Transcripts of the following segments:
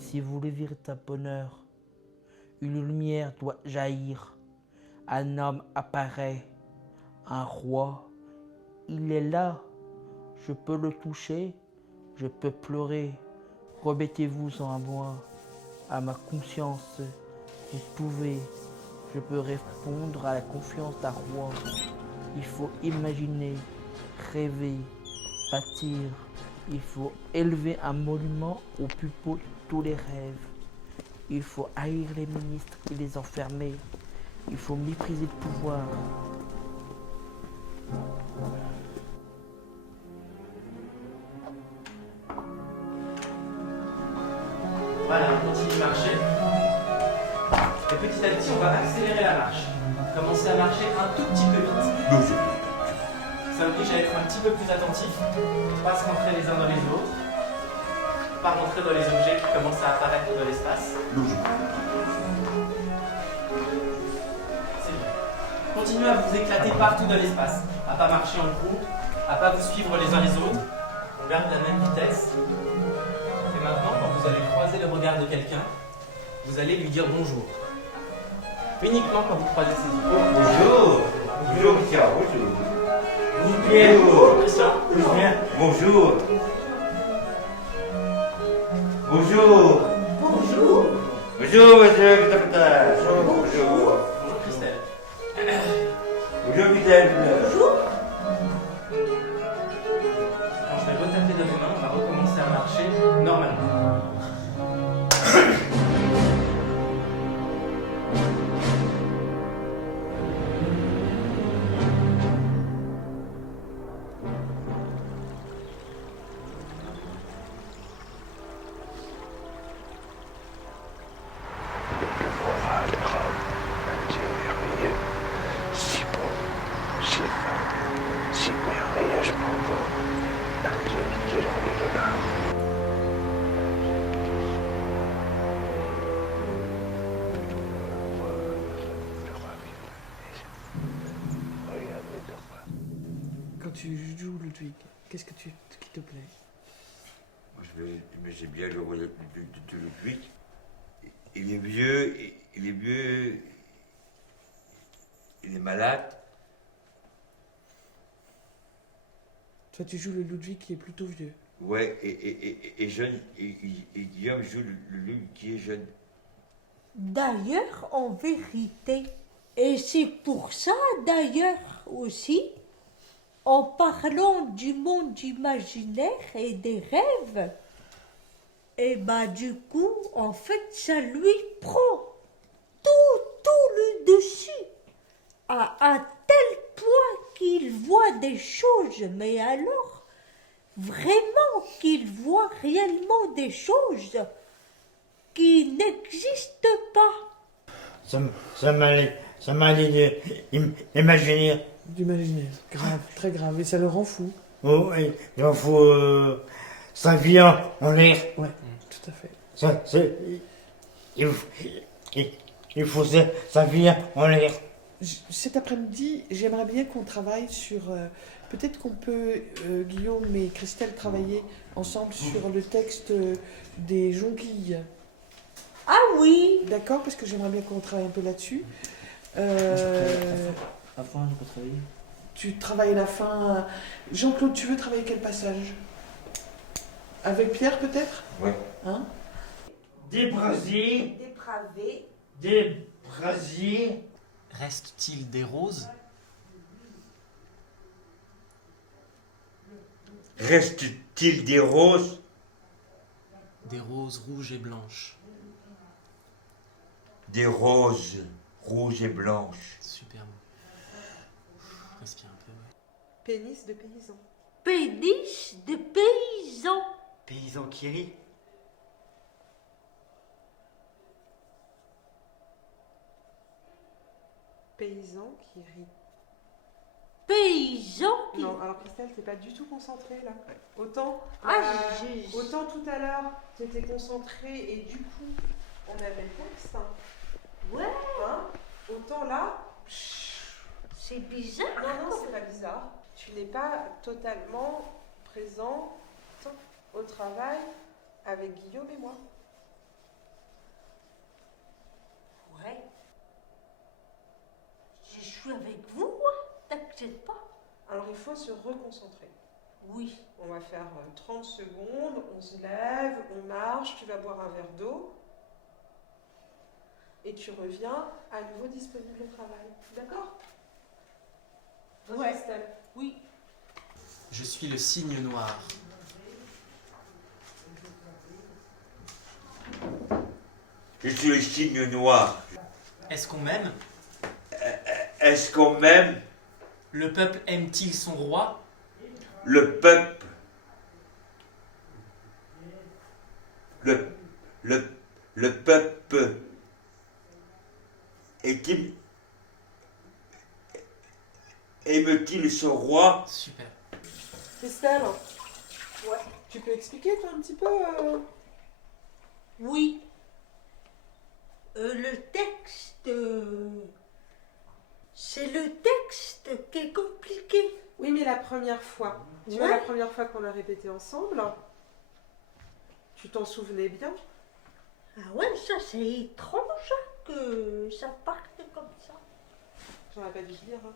si vous voulez véritable bonheur, une lumière doit jaillir. Un homme apparaît, un roi. Il est là, je peux le toucher, je peux pleurer. Remettez-vous en moi, à ma conscience. Vous pouvez, je peux répondre à la confiance d'un roi. Il faut imaginer, rêver, bâtir. Il faut élever un monument au plus beau de tous les rêves. Il faut haïr les ministres et les enfermer. Il faut mépriser le pouvoir. Voilà, on continue de marcher. Et petit à petit, on va accélérer la marche. Commencer à marcher un tout petit peu vite. Ça oblige à être un petit peu plus attentif, pas se rentrer les uns dans les autres, pas rentrer dans les objets qui commencent à apparaître dans l'espace. C'est bien. Continuez à vous éclater partout dans l'espace, à pas marcher en groupe, à pas vous suivre les uns les autres. On garde la même vitesse. Et maintenant, quand vous allez croiser le regard de quelqu'un, vous allez lui dire bonjour. Uniquement quand vous croisez ses yeux. Bonjour. Bonjour, Christian. Bonjour. Bonjour, Christian. Bonjour. Bonjour. Bonjour. Bonjour, monsieur le capitaine. Bonjour. Bonjour, Christelle. Bonjour, Christelle. Bonjour. Quand je vais retaper de mes mains, on va recommencer à marcher normalement. Quand tu joues Ludwig, qu'est-ce qui te plaît? Mais j'aime bien le rôle de Ludwig. Il est vieux, il est malade. Toi, tu joues le Ludwig qui est plutôt vieux. Ouais, et jeune, et Guillaume joue le Ludwig qui est jeune. D'ailleurs, en vérité, et c'est pour ça d'ailleurs aussi, en parlant du monde imaginaire et des rêves, et du coup, en fait, ça lui prend tout le dessus, à un tel point qu'il voit des choses, mais alors, vraiment qu'il voit réellement des choses qui n'existent pas. Ça m'a d'imaginer. D'imaginaire, grave, très grave, et ça le rend fou. Oh, il en faut sa vie en l'air. Ouais, tout à fait. Il faut sa vie en l'air. Cet après-midi, j'aimerais bien qu'on travaille sur... peut-être qu'on peut, Guillaume et Christelle, travailler ensemble sur le texte des jonquilles. Ah oui, D'accord? Parce que j'aimerais bien qu'on travaille un peu là-dessus. Avant, je peux travailler. Tu travailles la fin... Jean-Claude, tu veux travailler quel passage? Avec Pierre, peut-être? Ouais. Hein? Dépravé. Reste-t-il des roses? Reste-t-il des roses? Des roses rouges et blanches. Des roses rouges et blanches. Super mot. Respire un peu, ouais. Pénis de paysan. péniche de paysan. Paysan qui rit. Paysan qui rit. Paysan qui... Non, alors Christelle, t'es pas du tout concentrée là. Autant, autant tout à l'heure, t'étais concentrée et du coup, on avait le texte. Ouais, Hein, autant là, c'est bizarre. non, c'est pas bizarre. Tu n'es pas totalement présent au travail avec Guillaume et moi. Ouais. Je suis avec vous, moi. T'inquiète pas. Alors il faut se reconcentrer. Oui. On va faire 30 secondes, on se lève, on marche, tu vas boire un verre d'eau. Et tu reviens à nouveau disponible au travail. D'accord? Ouais. Christelle. Oui. Je suis le cygne noir. Je suis le cygne noir. Est-ce qu'on m'aime? Est-ce qu'on m'aime? Le peuple aime-t-il son roi? Le peuple. Le peuple. Aime-t-il son roi? Super. Christelle, Ouais. tu peux expliquer toi un petit peu Oui. Le texte. C'est le texte qui est compliqué. Oui, mais la première fois. Tu vois, Ouais. la première fois qu'on a répété ensemble, tu t'en souvenais bien? Ah ouais, ça c'est étrange que ça parte comme ça. J'aurais pas dû te dire. Hein.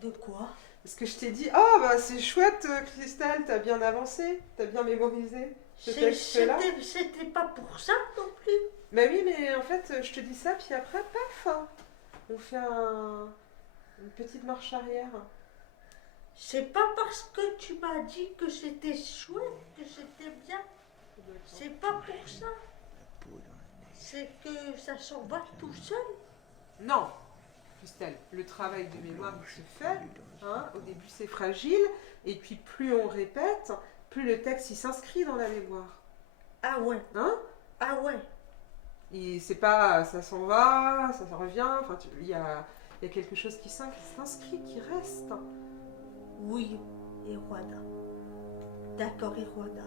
De quoi? Parce que je t'ai dit, oh bah c'est chouette Christelle, t'as bien avancé, t'as bien mémorisé ce texte-là. C'était pas pour ça non plus. Bah oui, mais en fait, je te dis ça, puis après, paf, on fait une petite marche arrière. C'est pas parce que tu m'as dit que c'était chouette que c'était bien. C'est pas pour ça. C'est que ça s'en va tout seul. Non, Christelle, le travail de mémoire il se fait. Hein, au début, c'est fragile, et puis plus on répète, plus le texte il s'inscrit dans la mémoire. Ah ouais, Hein? ah ouais. Et c'est pas ça s'en va, ça revient, enfin il y a quelque chose qui s'inscrit, qui reste. Oui, Irwana. D'accord, Irwana.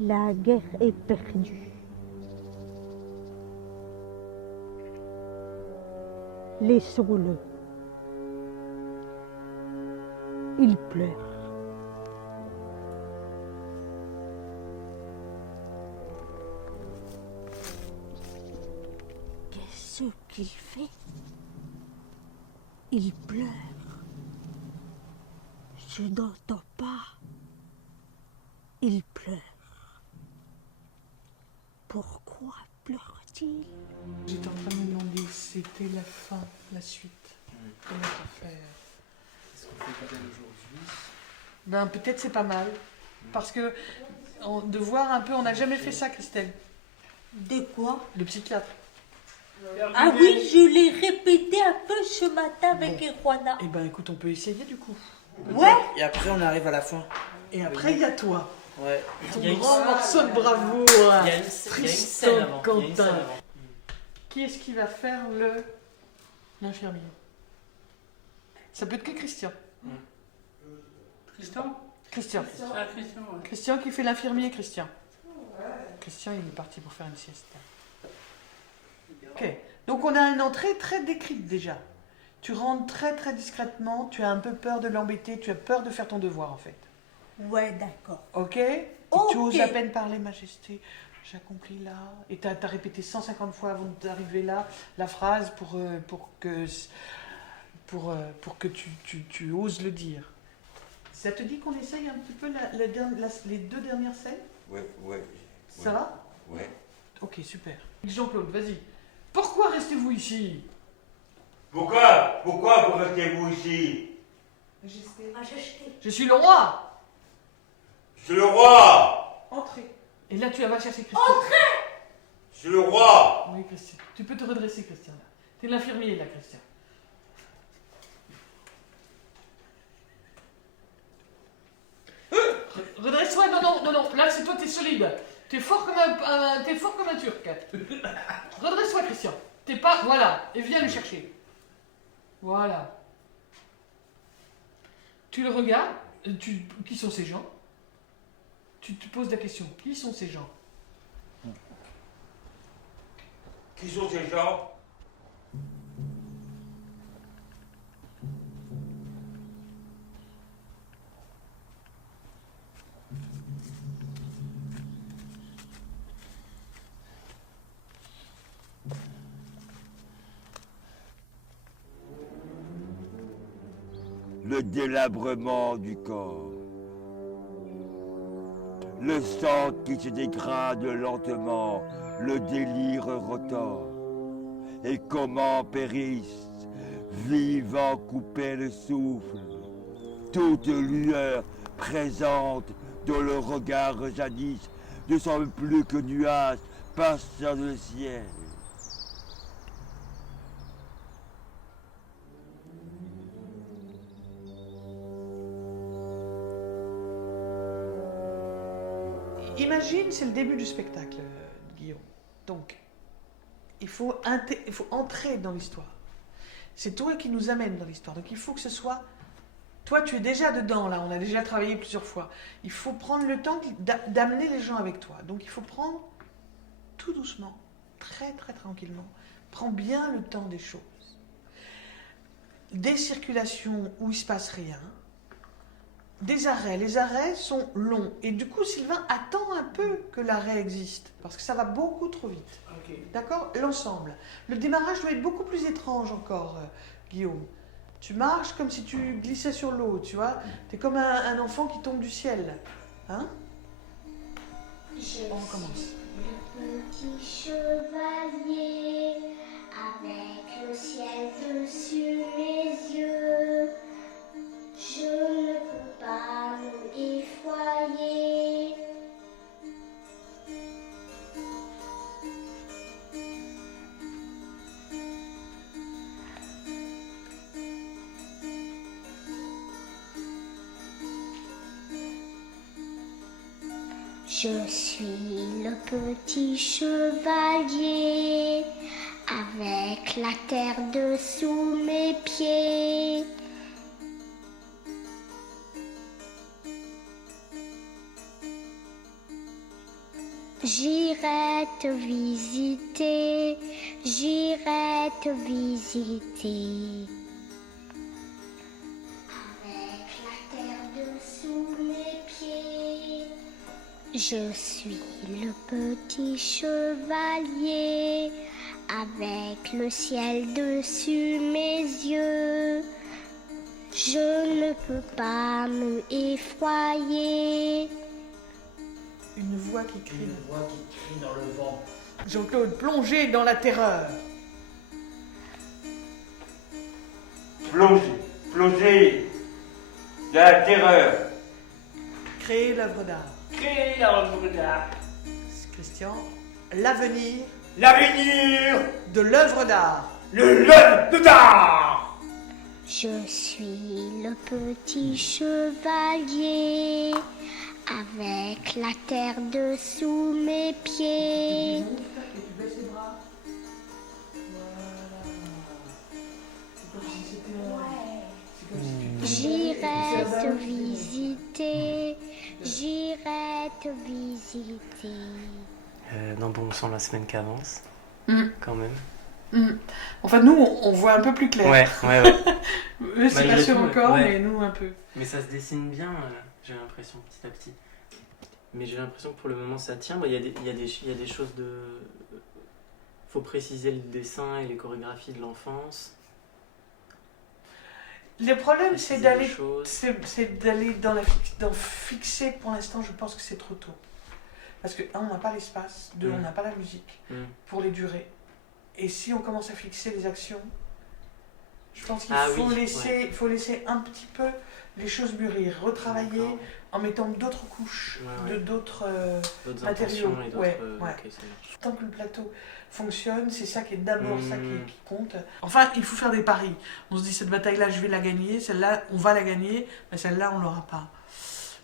La guerre est perdue. Laissons-le. Il pleure. Qu'est-ce qu'il fait? Il pleure. Je n'entends pas. Il pleure. Pourquoi pleure-t-il? J'étais en train de me demander si c'était la fin, la suite. Comment faire? Est-ce qu'on fait pas bien aujourd'hui? Ben peut-être c'est pas mal. Parce que de voir un peu, on n'a jamais fait ça, Christelle. De quoi? Le psychiatre. Ah oui, je l'ai répété un peu ce matin avec Irwana. Eh ben écoute, on peut essayer du coup. Ouais. Et après, on arrive à la fin. Et après, il y a toi. Ouais. Ton Il y a une grand scène. morceau de bravoure. Il y a une scène Tristan avant. Il y a une Quentin. scène avant. Qui est-ce qui va faire l'infirmier? Ça peut être que Christian. Christian? Christian. Ah, Christian, ouais. Christian qui fait l'infirmier, Christian. Christian, il est parti pour faire une sieste. Ok. Donc on a une entrée très décrite déjà. Tu rentres très très discrètement, tu as un peu peur de l'embêter, tu as peur de faire ton devoir en fait. Ouais, d'accord. Ok? Et Ok. tu oses à peine parler, Majesté. J'accomplis là. Et tu as répété 150 fois avant d'arriver là la phrase pour que tu oses le dire. Ça te dit qu'on essaye un petit peu les deux dernières scènes? Ouais. Ça va? Ouais. Ok, super. Jean-Claude, vas-y. Pourquoi restez-vous ici? Pourquoi vous restez-vous ici? Majesté, Majesté. Je suis le roi! Je suis le roi! entrez. Et là, tu vas chercher Christian. Je suis le roi! Oui, Christian. Tu peux te redresser, Christian. Là. T'es l'infirmier, là, Christian. Redresse-toi, non. Là, c'est toi, t'es solide. T'es fort comme un Turc. Redresse-toi, Christian. T'es pas... Voilà. Et viens le chercher. Voilà. Tu le regardes. Qui sont ces gens? Tu te poses la question. Qui sont ces gens? Qui sont ces gens? Le délabrement du corps, le sang qui se dégrade lentement, le délire rotant, et comment périssent, vivant coupé le souffle, toute lueur présente dont le regard jadis ne semble plus que nuage passant dans le ciel. Imagine, c'est le début du spectacle, Guillaume. Donc, il faut entrer dans l'histoire. C'est toi qui nous amène dans l'histoire. Donc, il faut que ce soit... Toi, tu es déjà dedans, là. On a déjà travaillé plusieurs fois. Il faut prendre le temps d'amener les gens avec toi. Donc, il faut prendre tout doucement, très, très tranquillement. Prends bien le temps des choses. Des circulations où il ne se passe rien. Des arrêts. Les arrêts sont longs. Et du coup, Sylvain attend un peu que l'arrêt existe. Parce que ça va beaucoup trop vite. Okay. D'accord? L'ensemble. Le démarrage doit être beaucoup plus étrange encore, Guillaume. Tu marches comme si tu glissais sur l'eau, tu vois? Tu es comme un enfant qui tombe du ciel. Hein? On commence. Le petit chevalier avec le ciel dessus mes yeux. Je ne peux pas m'effroyer. Je suis le petit chevalier avec la terre dessous mes pieds. J'irai te visiter, j'irai te visiter. Avec la terre dessous mes pieds. Je suis le petit chevalier avec le ciel dessus mes yeux. Je ne peux pas me effroyer. Une voix qui crie. Une voix qui crie dans le vent. Jean-Claude, plongé dans la terreur. Plongez dans la terreur. Créer l'œuvre d'art. Créer l'œuvre d'art. Christian, l'avenir L'avenir de l'œuvre d'art. de l'œuvre d'art. Je suis le petit chevalier avec la terre dessous mes pieds. Et tu baisses les bras. Voilà. C'est comme si J'irai te visiter, j'irai te visiter. Non, bon, on sent la semaine qui avance, quand même. Enfin, nous, on voit un peu plus clair. Ouais. Eux, c'est Malgré pas sûr tout, encore, ouais. mais nous, un peu. Mais ça se dessine bien, j'ai l'impression, petit à petit. Mais j'ai l'impression que pour le moment, ça tient. Bon, il y a des choses de... Faut préciser le dessin et les chorégraphies de l'enfance. Le problème, c'est d'aller dans fixer. Pour l'instant, je pense que c'est trop tôt. Parce que, un, on n'a pas l'espace. Deux, on n'a pas la musique pour les durées. Et si on commence à fixer les actions, je pense qu'il faut laisser un petit peu les choses mûrir, retravailler en mettant d'autres couches, d'autres matériaux. Et d'autres, ouais. okay, ça marche. Tant que le plateau fonctionne, c'est ça qui est d'abord ça qui compte. Enfin, il faut faire des paris. On se dit, cette bataille-là, je vais la gagner, celle-là, on va la gagner, mais celle-là, on ne l'aura pas.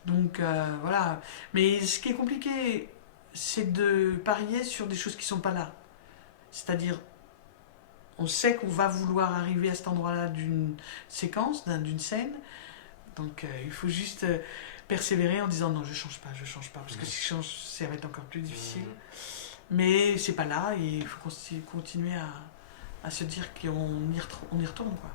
Donc, voilà. Mais ce qui est compliqué, c'est de parier sur des choses qui ne sont pas là. C'est-à-dire, on sait qu'on va vouloir arriver à cet endroit-là d'une séquence, d'une scène. Donc, il faut juste persévérer en disant non, je change pas. Parce que si je change, ça va être encore plus difficile. Mais c'est pas là et il faut continuer à se dire qu'on y retourne, quoi.